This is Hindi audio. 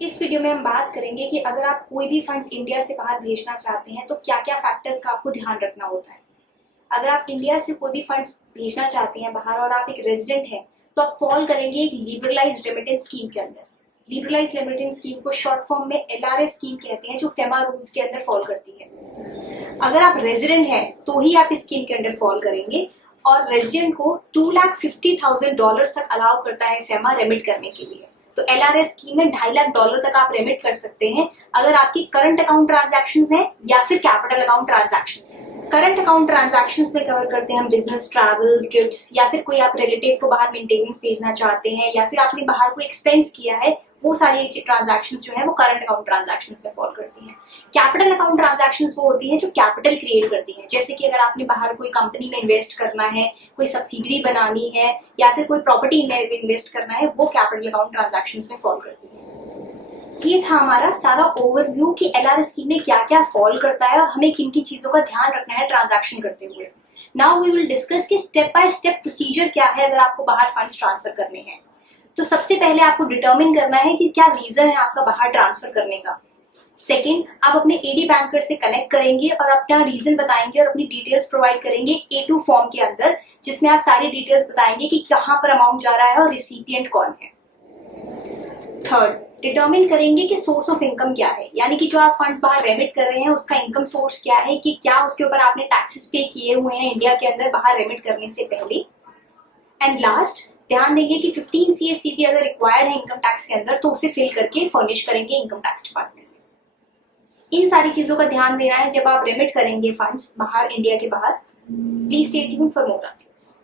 इस वीडियो में हम बात करेंगे कि अगर आप कोई भी फंड्स इंडिया से बाहर भेजना चाहते हैं तो क्या क्या फैक्टर्स का आपको ध्यान रखना होता है। अगर आप इंडिया से कोई भी फंड्स भेजना चाहते हैं बाहर और आप एक रेजिडेंट हैं तो आप फॉल करेंगे एक लिबरलाइज्ड रेमिटेंस स्कीम के अंदर। लिबरलाइज्ड रेमिटेंस स्कीम को शॉर्ट फॉर्म में LRS स्कीम कहते हैं, जो फेमा रूल्स के अंदर फॉल करती है। अगर आप रेजिडेंट हैं तो ही आप इस स्कीम के अंडर फॉल करेंगे और रेजिडेंट को $250,000 तक अलाउ करता है फेमा रेमिट करने के लिए। तो LRS स्कीम में $2.5 लाख तक आप रेमिट कर सकते हैं अगर आपकी करंट अकाउंट ट्रांजैक्शंस हैं या फिर कैपिटल अकाउंट ट्रांजैक्शंस हैं। करंट अकाउंट ट्रांजैक्शंस में कवर करते हैं हम बिजनेस ट्रैवल, गिफ्ट्स, या फिर कोई आप रिलेटिव को बाहर मेंटेनेंस भेजना चाहते हैं या फिर आपने बाहर कोई एक्सपेंस किया है, वो सारी ट्रांजैक्शंस जो है वो करंट अकाउंट ट्रांजैक्शंस में फॉल करती हैं। कैपिटल अकाउंट ट्रांजैक्शंस वो होती हैं जो कैपिटल क्रिएट करती हैं, जैसे कि अगर आपने बाहर कोई कंपनी में इन्वेस्ट करना है, कोई सब्सिडरी बनानी है या फिर कोई प्रॉपर्टी में इन्वेस्ट करना है, वो कैपिटल अकाउंट ट्रांजैक्शंस में फॉल करती है। ये था हमारा सारा ओवरव्यू कि LRS स्कीम में क्या क्या फॉल करता है और हमें किन किन चीजों का ध्यान रखना है ट्रांजैक्शन करते हुए। नाउ वी विल डिस्कस कि स्टेप बाय स्टेप प्रोसीजर क्या है अगर आपको बाहर फंड्स ट्रांसफर करने हैं। तो सबसे पहले आपको डिटरमिन करना है कि क्या रीजन है आपका बाहर ट्रांसफर करने का। सेकंड, आप अपने AD बैंकर से कनेक्ट करेंगे और अपना रीजन बताएंगे और अपनी डिटेल्स प्रोवाइड करेंगे A2 फॉर्म के अंदर, जिसमें आप सारी डिटेल्स बताएंगे कि कहाँ पर अमाउंट जा रहा है और रिसिपिएंट कौन है। थर्ड, डिटरमिन करेंगे कि सोर्स ऑफ इनकम क्या है, यानी कि जो आप फंड्स बाहर रेमिट कर रहे हैं उसका इनकम सोर्स क्या है, कि क्या उसके ऊपर आपने टैक्सेस पे किए हुए हैं इंडिया के अंदर बाहर रेमिट करने से पहले। एंड लास्ट, ध्यान देंगे कि 15 CSCP अगर रिक्वायर्ड है इनकम टैक्स के अंदर तो उसे फिल करके फर्निश करेंगे इनकम टैक्स डिपार्टमेंट में। इन सारी चीजों का ध्यान देना है जब आप रेमिट करेंगे फंड्स बाहर, इंडिया के बाहर। Please stay tuned for more updates.